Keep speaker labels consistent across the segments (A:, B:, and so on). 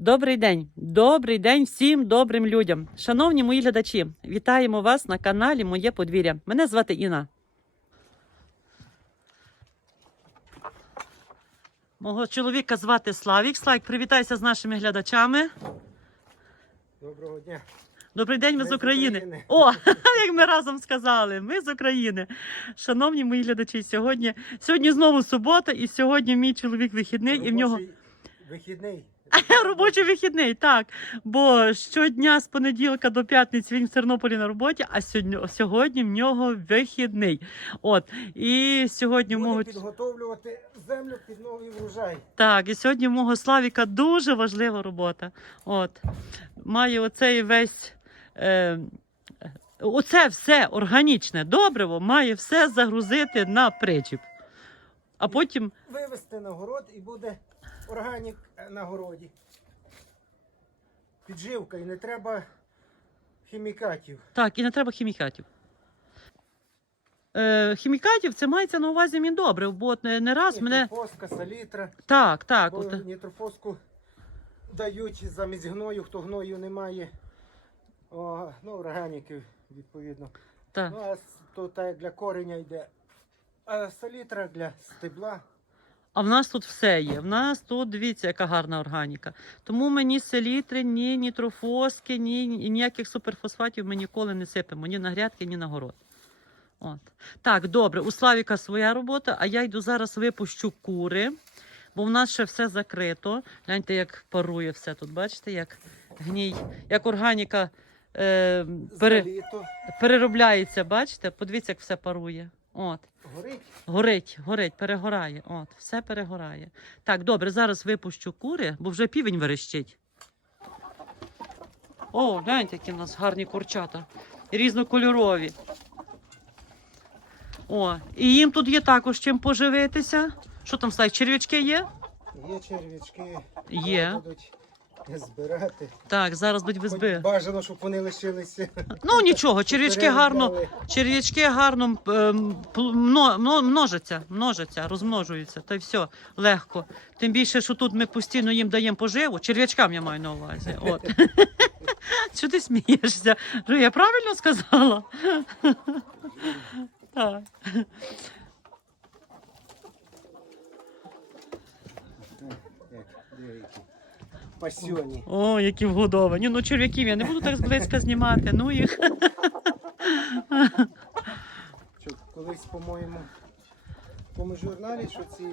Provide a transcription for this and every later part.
A: Добрий день, добрий день всім добрим людям. Шановні мої глядачі, вітаємо вас на каналі Моє подвір'я. Мене звати Інна. Мого чоловіка звати Славік. Славік, привітайся з нашими глядачами.
B: Доброго дня.
A: Добрий день, ми
B: Ми
A: з України.
B: України.
A: О, як ми разом сказали, ми з України. Шановні мої глядачі, сьогодні, сьогодні знову субота, і сьогодні мій чоловік вихідний, і в нього
B: Вихідний.
A: робочий вихідний, так. Бо щодня з понеділка до п'ятниці він в Тернополі на роботі, а сьогодні, сьогодні в нього вихідний. От. І сьогодні в
B: Будемо
A: мого
B: підготовлювати землю під новий врожай.
A: Так, і сьогодні в мого Славіка дуже важлива робота. От. Має оцей весь. Е, оце все органічне добриво має все загрузити на причіп. А потім.
B: Вивезти на город і буде органік на городі. Підживка і не треба хімікатів.
A: Так, і не треба хімікатів. Е, хімікатів це мається на увазі міндобрив, бо от не, не раз мене.
B: Нітрофоска, салітра.
A: Так, так.
B: Бо
A: От,
B: нітрофоску дають замість гною, хто гною не має. О, ну, органіки, відповідно.
A: так.
B: Ну, а то так для кореня йде. А салітра для стебла.
A: А в нас тут все є. В нас тут дивіться, яка гарна органіка. Тому ми ні селітри, ні нітрофоски, ні, ні ніяких суперфосфатів ми ніколи не сипемо ні на грядки, ні на город. От. Так, добре, у Славіка своя робота, а я йду зараз випущу кури, бо в нас ще все закрито. Гляньте, як парує все тут. Бачите, як гній, як органіка е, пере, переробляється. Бачите? Подивіться, як все парує. От.
B: горить.
A: Горить, горить, перегорає. От, все перегорає. Так, добре, зараз випущу кури, бо вже півень верещить. О, гляньте, які в нас гарні курчата. Різнокольорові. О, і їм тут є також чим поживитися. Що там, Слайк, черв'ячки є?
B: Є черв'ячки,
A: Є.
B: будуть збирати.
A: Так, зараз будуть
B: Хоч
A: визби.
B: Бажано, щоб вони лишилися.
A: Ну нічого, черв'ячки гарно, черв'ячки гарно ем, мно- мно- множаться, множаться, розмножуються, та й все легко. Тим більше, що тут ми постійно їм даємо поживу, черв'ячкам я маю на увазі. От. Що ти смієшся? Що я правильно сказала? Так.
B: Диви, які Пасьоні.
A: О, які вгодовані. Ну, черв'яків я не буду так зблизька знімати. Ну їх.
B: Що колись, по-моєму, в тому журналі, що ці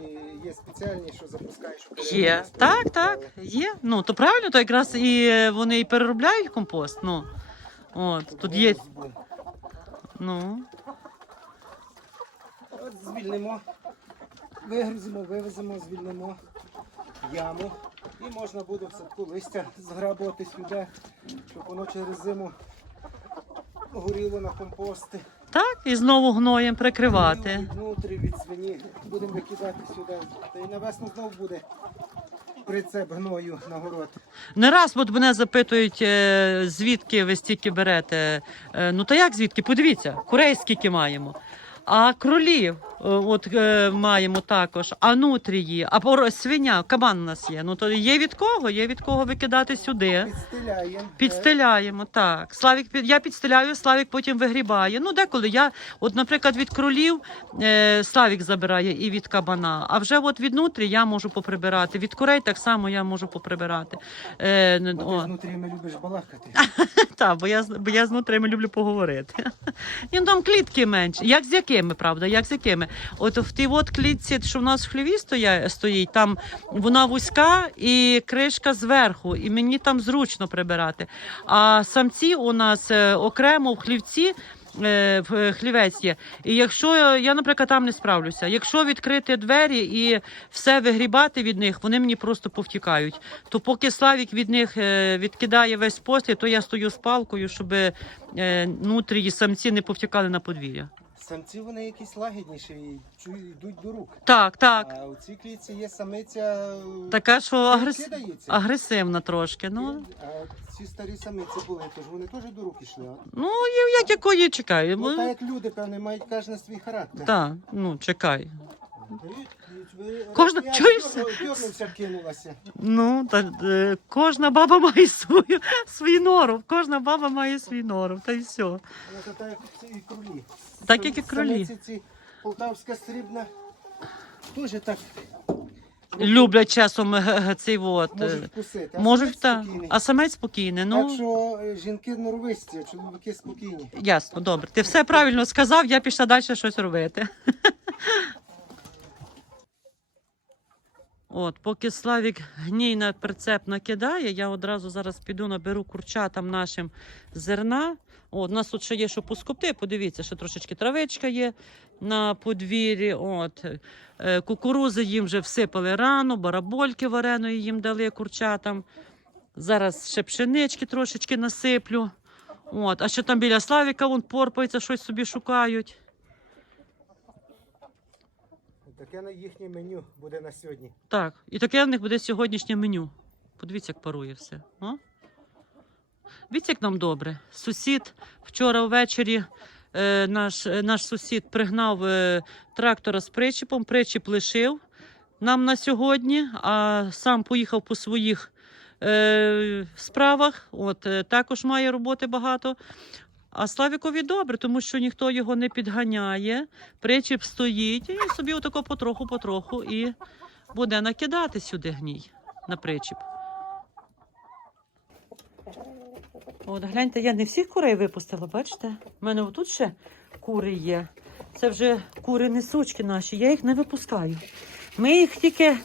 B: є спеціальні, що запускаєш
A: Є. Так, так, є. Ну, то правильно, то якраз і вони і переробляють компост. Ну. От, тут є. Ну.
B: От звільнимо, вигрузимо, вивеземо, звільнимо яму. І можна буде в садку листя зграбувати сюди, щоб воно через зиму горіло на компости.
A: Так, і знову гноєм прикривати.
B: Внутрі від свині будемо викидати сюди. Та й на весну знов буде прицеп гною на город.
A: Не раз от мене запитують, е, звідки ви стільки берете. Е, Ну та як звідки? Подивіться, курей скільки маємо. А кролів е, от е, маємо також, а нутрії, а свиня, кабан у нас є. Ну то є від кого? Є від кого викидати сюди.
B: Підстеляємо.
A: Підстеляємо, так. Славік, під- я підстеляю, Славік потім вигрібає. Ну, деколи я, от, наприклад, від кролів е, Славік забирає і від кабана. А вже от від нутрі я можу поприбирати. Від курей так само я можу поприбирати. Е, н-
B: Бо ти
A: о,
B: ж внутрі не любиш балакати.
A: та, бо я, з- бо я з нутрями люблю поговорити. І ну, там клітки менше. Як з якими, правда? Як з якими? От в тій от клітці, що в нас в хліві стоя, стоїть, там вона вузька і кришка зверху, і мені там зручно прибирати. А самці у нас е, окремо в хлівці. е, в- е, Хлівець є. І якщо я, наприклад, там не справлюся, якщо відкрити двері і все вигрібати від них, вони мені просто повтікають. То поки Славік від них відкидає весь послід, то я стою з палкою, щоб нутрії самці не повтікали на подвір'я.
B: Самці вони якісь лагідніші і чу- йдуть до рук.
A: Так, так.
B: А у цій клітці є самиця. е,
A: Така, що агрес...
B: кидається.
A: агресивна трошки. Ну,
B: А ці старі самиці були, тож вони теж до рук йшли. а?
A: ну я- як якої чекаю.
B: Ну, так як люди, певне, мають кожен свій характер.
A: Так, ну чекай. Кожна- чуєш?
B: кинулася.
A: Ну, та, е, кожна баба має свою, свій норов. Кожна баба має свій норов, та й все.
B: То так, як і кролі.
A: Так, як і кролі.
B: Самиці ці полтавська срібна. Теж так
A: Люблять часом е, е, цей от. е,
B: можуть вкусити. а
A: Можуть, та.
B: спокійний.
A: А самець спокійний.
B: Так
A: Ну,
B: що е, жінки норовисті, а чоловіки спокійні.
A: ясно, добре. Ти все правильно сказав, я пішла далі щось робити. От, поки Славік гній на прицеп накидає, я одразу зараз піду наберу курчатам нашим зерна. От, у нас тут ще є, що поскупти. Подивіться, ще трошечки травичка є на подвір'ї. От, е, кукурузи їм вже всипали рано, барабольки вареної їм дали курчатам. Зараз ще пшенички трошечки насиплю. От, а ще там біля Славіка вон порпаються, щось собі шукають.
B: Таке на їхнє меню буде на сьогодні.
A: Так, і таке в них буде сьогоднішнє меню. Подивіться, як парує все. О? Дивіться, як нам добре. Сусід вчора ввечері е, наш, е, наш сусід пригнав е, трактора з причіпом, причіп лишив нам на сьогодні, а сам поїхав по своїх е, справах. От, також має роботи багато. А Славікові добре, тому що ніхто його не підганяє, причіп стоїть, і собі отако потроху-потроху і буде накидати сюди гній на причіп. От гляньте, я не всіх курей випустила, бачите? У мене отут ще кури є. Це вже кури несучки наші, я їх не випускаю. Ми їх тільки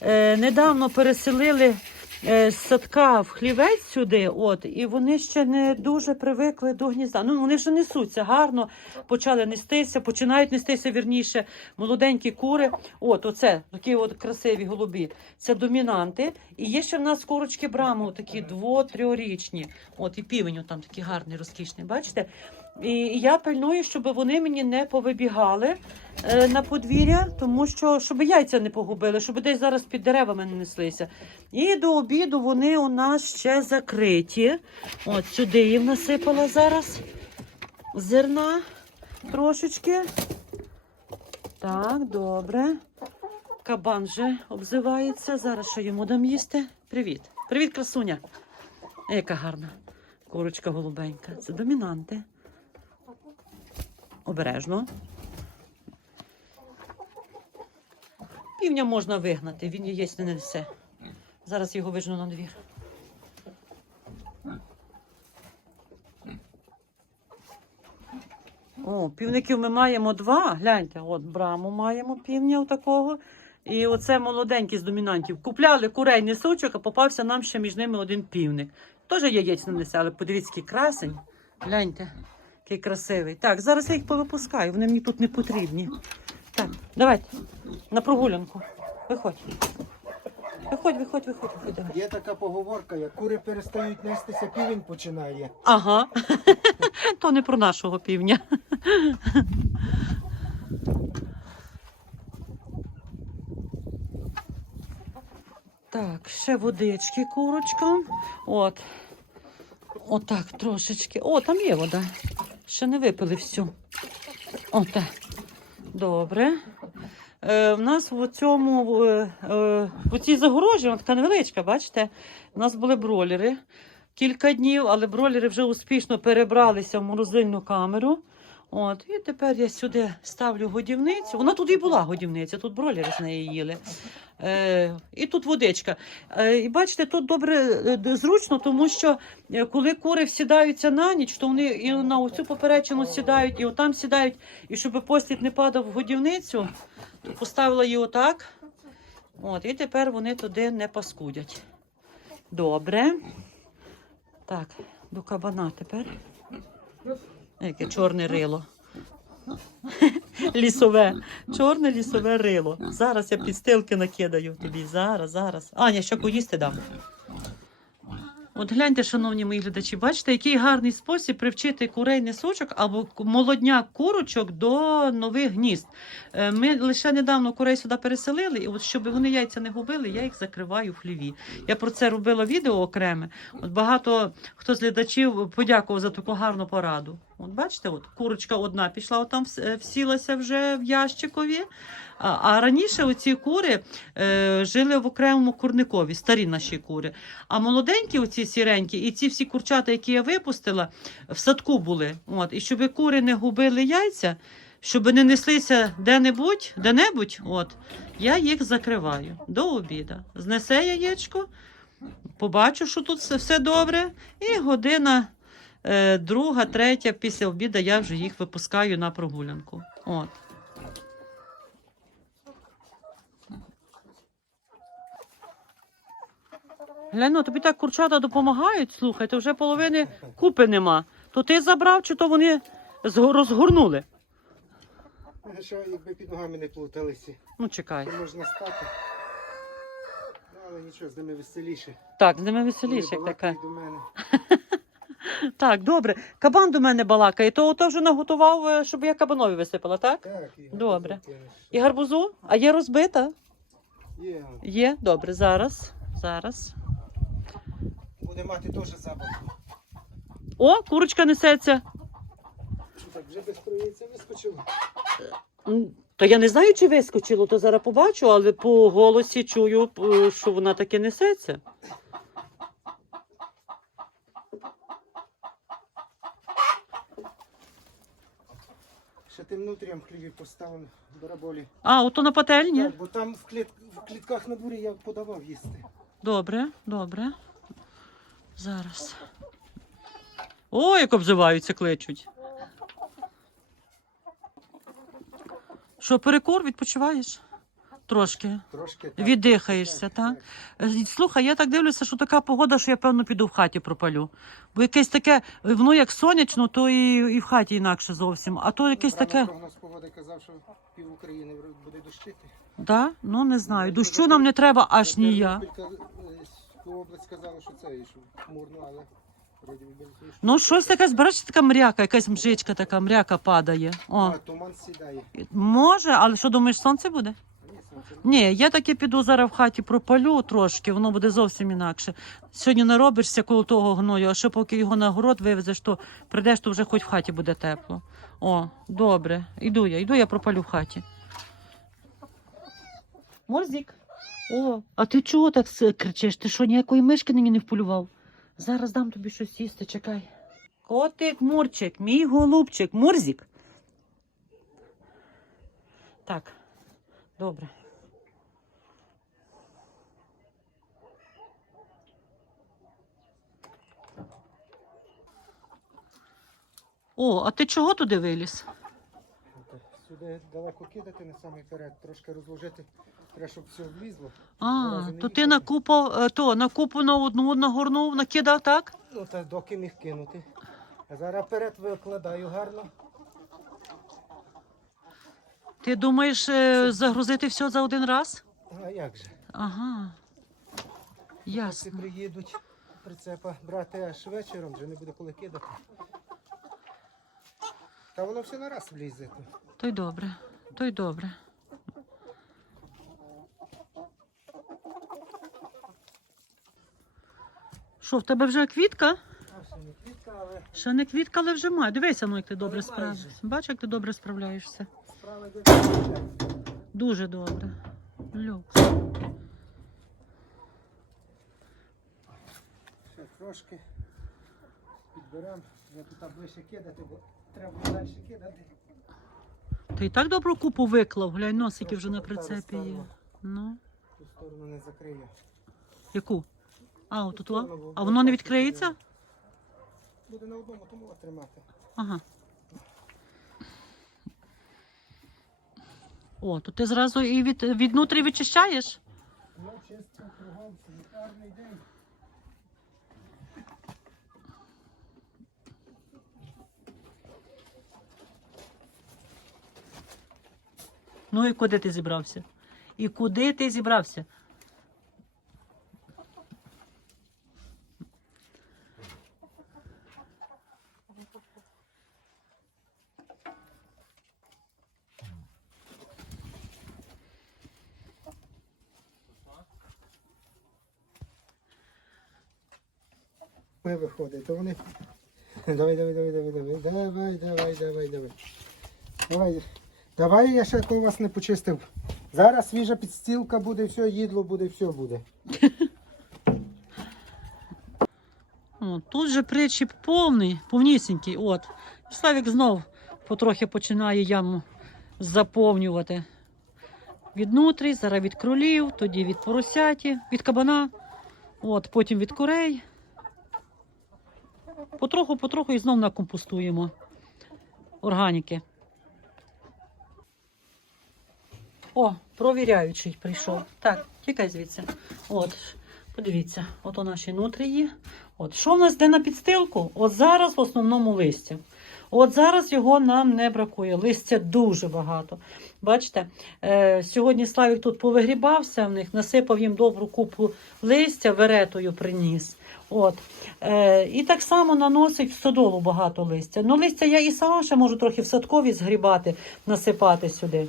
A: е, недавно переселили з садка в хлівець сюди, от, і вони ще не дуже привикли до гнізда. Ну, вони вже несуться гарно, почали нестися, починають нестися вірніше молоденькі кури. От, оце такі от красиві голубі. Це домінанти. І є ще в нас курочки Брамо, такі дво-трьорічні. От і півень там такий гарний, розкішний. Бачите? І я пильную, щоб вони мені не повибігали е, на подвір'я, тому що щоб яйця не погубили, щоб десь зараз під деревами не неслися. І до обіду вони у нас ще закриті. От сюди їм насипала зараз зерна трошечки. Так, добре. Кабан вже обзивається. Зараз що йому дам їсти? Привіт. Привіт, красуня. Яка гарна курочка голубенька. Це домінанти. Обережно. Півня можна вигнати, він яєць не несе. Зараз його вижну на двір. О, півників ми маємо два. Гляньте, от браму маємо півня такого. І оце молоденький з домінантів. Купляли курей несучок, а попався нам ще між ними один півник. Теж яєць не несе, але подивіться, який красень. Гляньте, який красивий. Так, зараз я їх повипускаю, вони мені тут не потрібні. Так, давайте на прогулянку. Виходь. Виходь, виходь, виходь, виходь. Давай.
B: Є така поговорка, як кури перестають нестися, півень починає.
A: Ага. То не про нашого півня. Так, ще водички курочкам. От. Отак трошечки. О, там є вода. Ще не випили всю. Отак. Добре. Е, в нас в цьому е, е, в цій загорожі, вона така невеличка, бачите? У нас були бролери кілька днів, але бролери вже успішно перебралися в морозильну камеру. От, і тепер я сюди ставлю годівницю. Вона тут і була годівниця, тут бролери з неї їли. Е, і тут водичка. Е, і бачите, тут добре е, зручно, тому що е, коли кури всідаються на ніч, то вони і на оцю поперечину сідають, і отам сідають. І щоб послід не падав в годівницю, то поставила її отак. От, і тепер вони туди не паскудять. Добре. Так, до кабана тепер. Яке чорне рило. Лісове. Чорне лісове рило. Зараз я підстилки накидаю тобі. Зараз, зараз. Аня, ще поїсти дам. От гляньте, шановні мої глядачі, бачите, який гарний спосіб привчити курей несучок або молодняк курочок до нових гнізд. Е, Ми лише недавно курей сюди переселили, і от щоб вони яйця не губили, я їх закриваю в хліві. Я про це робила відео окреме. От багато хто з глядачів подякував за таку гарну пораду. От бачите, от курочка одна пішла, от там е, всілася вже в ящикові. А, раніше оці кури е, жили в окремому курникові, старі наші кури. А молоденькі, оці сіренькі, і ці всі курчата, які я випустила, в садку були. От, і щоб кури не губили яйця, щоб не неслися де-небудь, де-небудь, от, я їх закриваю до обіда. Знесе яєчко, побачу, що тут все, добре, і година друга, третя після обіду я вже їх випускаю на прогулянку. От. Глянь, ну, тобі так курчата допомагають, слухай, то вже половини купи нема. То ти забрав, чи то вони зго- розгорнули?
B: Що, якби під ногами не плуталися,
A: Ну, чекай.
B: то можна стати. Ну, але нічого, з ними веселіше.
A: Так, з ними веселіше, як така.
B: до мене.
A: Так, добре. Кабан до мене балакає, то, то вже наготував, е, щоб я кабанові висипала, так?
B: Так, і
A: Добре. І гарбузу? А є розбита?
B: Є.
A: Є, добре, зараз. Зараз.
B: Буде мати теж забавку.
A: О, курочка несеться.
B: Що так, вже без яйця вискочило?
A: М, То я не знаю, чи вискочило, то зараз побачу, але по голосі чую, е, що вона таки несеться.
B: Тим нутріям хліві поставив бараболі.
A: А, ото на пательні?
B: Так, бо там в, кліт... в клітках на дворі я подавав їсти.
A: Добре, добре. Зараз. О, як обзиваються, кличуть. Що, перекур, відпочиваєш? Трошки.
B: Трошки так.
A: Віддихаєшся, так? Е, Слухай, я так дивлюся, що така погода, що я певно піду в хаті пропалю. Бо якесь таке, воно як сонячно, то і, і в хаті інакше зовсім. А то якесь
B: Рано
A: таке.
B: прогноз погоди казав, що пів України буде дощити.
A: Да? Ну не знаю. Дощу нам не треба аж ніяк.
B: Тернопільська область сказала, що це і що хмурно, але вроді би без.
A: Ну, щось таке, збереш така мряка, якась мжичка така, мряка падає. О,
B: А, туман сідає.
A: може, але що думаєш, сонце буде?
B: Ні,
A: я таки піду зараз в хаті пропалю трошки, воно буде зовсім інакше. Сьогодні наробишся коло того гною, а ще поки його на город вивезеш, то прийдеш, то вже хоч в хаті буде тепло. О, добре. Іду я, іду я пропалю в хаті. Морзік. О, а ти чого так кричиш? Ти що, ніякої мишки нині не вполював? Зараз дам тобі щось їсти, чекай. Котик Мурчик, мій голубчик, Мурзік. Так, добре. О, а ти чого туди виліз?
B: Сюди далеко кидати на самий перед, трошки розложити, треба, щоб все влізло.
A: А,
B: Наразі не
A: то ти
B: їхати.
A: на купу, е, то, на купу на одну нагорнув, накидав, так?
B: Ну та доки міг кинути. А зараз перед викладаю гарно.
A: Ти думаєш е, загрузити все за один раз?
B: А як же?
A: Ага.
B: Всі приїдуть прицепа брати аж вечором, вже не буде коли кидати. Та воно все на раз влізе. то.
A: Й добре, то й добре. Що, в тебе вже квітка?
B: А ще не квітка, але
A: Ще не квітка, але вже має. Дивися, ну як ти добре
B: майже.
A: справишся. Бачиш, як ти добре справляєшся.
B: справа йде
A: Дуже добре. Люкс.
B: Ще трошки підберемо. Я тут ближче кидати, бо треба далі кидати.
A: Ти і так добру купу виклав, глянь, носики вже на прицепі є. Ну,
B: Ту сторону не закрию.
A: яку? А, отут.
B: Бо-
A: А воно не відкриється?
B: Буде на одному тому тримати.
A: Ага. О, то ти зразу і від, від нутрі вичищаєш?
B: Ну, чисто кругом, санітарний день.
A: Ну і куди ти зібрався? І куди ти зібрався?
B: Ми виходить, то вони Давай, давай, давай, давай, давай, давай, давай, давай, давай. Давай, я ще коли вас не почистив. Зараз свіжа підстілка буде, все, їдло буде, все буде.
A: О, тут же причіп повний, повнісінький. От. Славік знов потрохи починає яму заповнювати. Від нутрій, зараз від кролів, тоді від поросяті, від кабана, от, потім від курей. Потроху, потроху і знов накомпостуємо органіки. О, провіряючий прийшов. Так, тікай звідси. От, подивіться, от у наші нутрії. От, що в нас йде на підстилку? От зараз в основному листя. От зараз його нам не бракує. Листя дуже багато. Бачите, е, сьогодні Славік тут повигрібався в них, насипав їм добру купу листя, веретою приніс. От. Е, і так само наносить в стодолу багато листя. Ну, листя я і сама ще можу трохи в садкові згрібати, насипати сюди.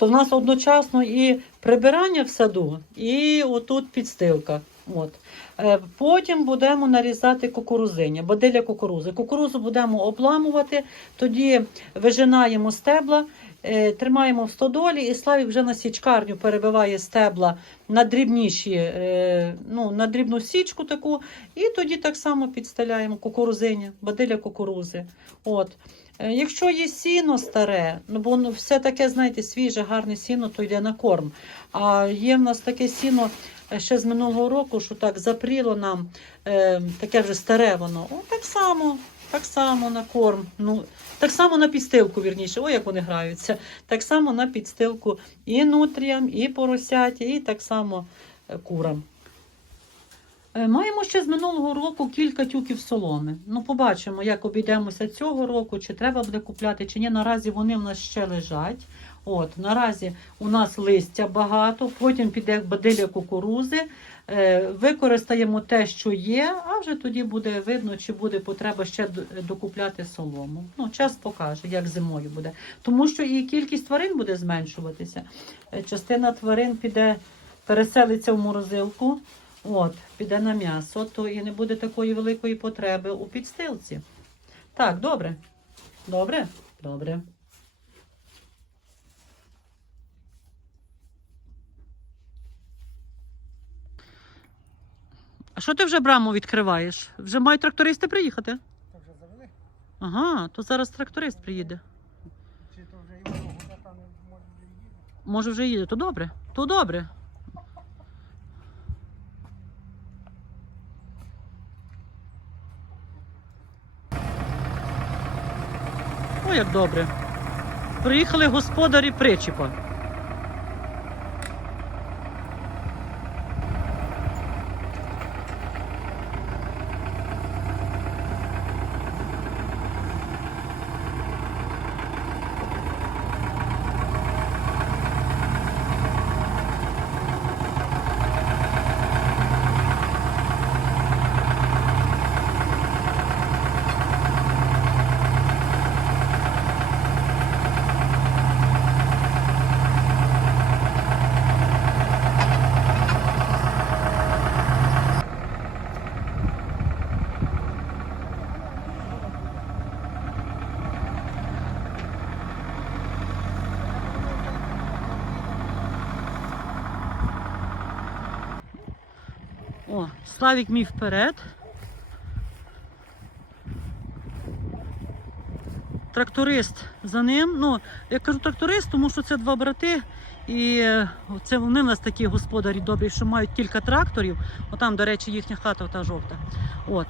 A: То в нас одночасно і прибирання в саду, і отут підстилка. От. Е, Потім будемо нарізати кукурузиня, бадиля кукурузи. Кукурузу будемо обламувати, тоді вижинаємо стебла, е, тримаємо в стодолі, і Славік вже на січкарню перебиває стебла на дрібніші, е, ну, на дрібну січку таку, і тоді так само підстеляємо кукурузиня, бадиля кукурузи. От. Е, Якщо є сіно старе, ну бо воно все таке, знаєте, свіже, гарне сіно, то йде на корм. А є в нас таке сіно е, ще з минулого року, що так запріло нам, е, таке вже старе воно. О, так само, так само на корм. Ну, так само на підстилку, вірніше, о, як вони граються. Так само на підстилку і нутріям, і поросяті, і так само е, курам. Е, Маємо ще з минулого року кілька тюків соломи. Ну, побачимо, як обійдемося цього року, чи треба буде купляти, чи ні. Наразі вони в нас ще лежать. От, наразі у нас листя багато, потім піде бадиля кукурузи. Е, використаємо те, що є, а вже тоді буде видно, чи буде потреба ще докупляти солому. Ну, час покаже, як зимою буде. Тому що і кількість тварин буде зменшуватися. Е, Частина тварин піде, переселиться в морозилку. От, піде на м'ясо, то і не буде такої великої потреби у підстилці. Так, добре. Добре? Добре. А що ти вже браму відкриваєш? Вже мають трактористи приїхати?
B: То вже завели?
A: Ага, то зараз тракторист приїде.
B: Чи то вже і там може вже їде?
A: Може вже їде, то добре. То добре. О, як добре. Приїхали господарі причіпа. О, Славік мій вперед. Тракторист за ним. Ну, я кажу тракторист, тому що це два брати. І е, це вони в нас такі господарі добрі, що мають кілька тракторів. Отам, до речі, їхня хата та жовта. От.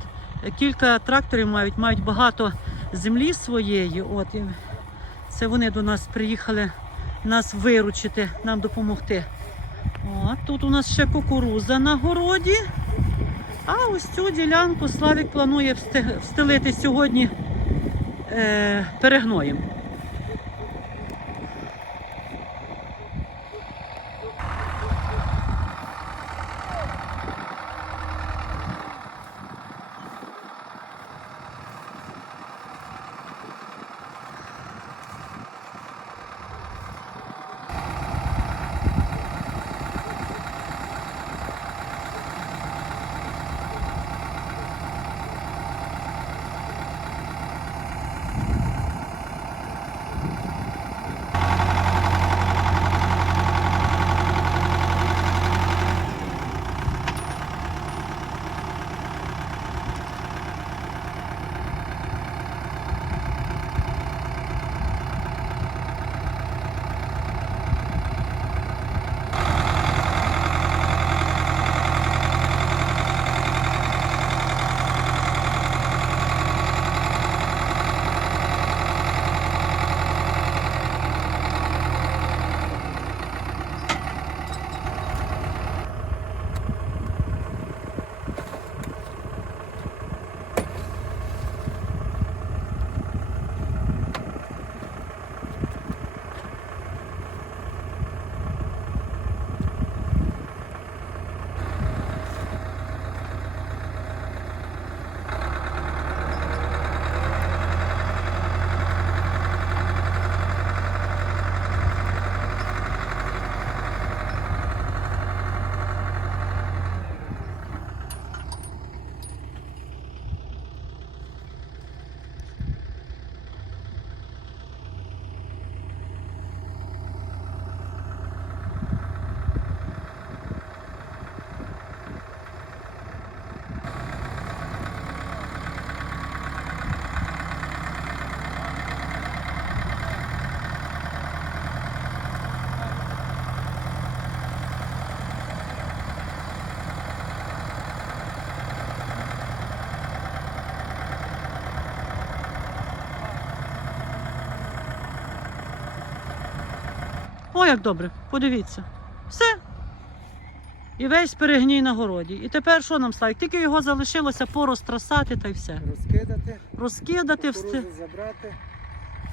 A: Кілька тракторів мають, мають багато землі своєї. От. Це вони до нас приїхали нас виручити, нам допомогти. О, тут у нас ще кукуруза на городі. А ось цю ділянку Славік планує встелити сьогодні е, перегноєм. О, як добре, подивіться. Все. І весь перегній на городі. І тепер що нам ставить? Тільки його залишилося порозтрасати та й все.
B: Розкидати,
A: Розкидати всти.
B: кукурудзу забрати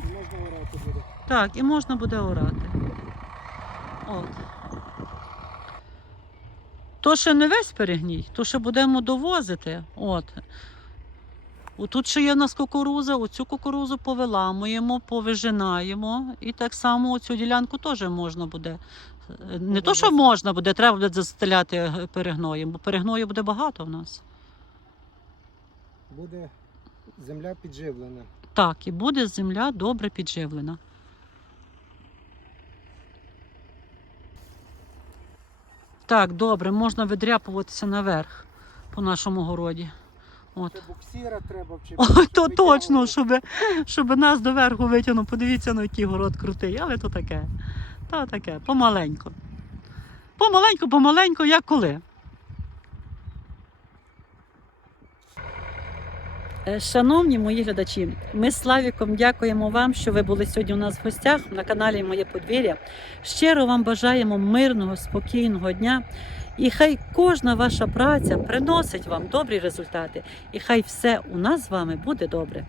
B: і можна орати буде.
A: Так, і можна буде орати. От. То ще не весь перегній, то ще будемо довозити. От. Тут ще є в нас кукуруза, оцю кукурузу повиламуємо, повижинаємо. І так само оцю ділянку теж можна буде. Е, Не то, що можна буде, треба буде застеляти е, перегноєм, бо перегною буде багато в нас.
B: Буде земля підживлена.
A: Так, і буде земля добре підживлена. Так, добре, можна видряпуватися наверх по нашому городі. От.
B: Ще буксіра треба вчепити.
A: Ой, то точно, щоб, щоб нас доверху витягнув. Подивіться, на який город крутий, але то таке. То таке, помаленьку. Помаленьку, помаленьку, як коли. Е, Шановні мої глядачі, ми з Славіком дякуємо вам, що ви були сьогодні у нас в гостях на каналі Моє подвір'я. Щиро вам бажаємо мирного, спокійного дня. І хай кожна ваша праця приносить вам добрі результати. І хай все у нас з вами буде добре.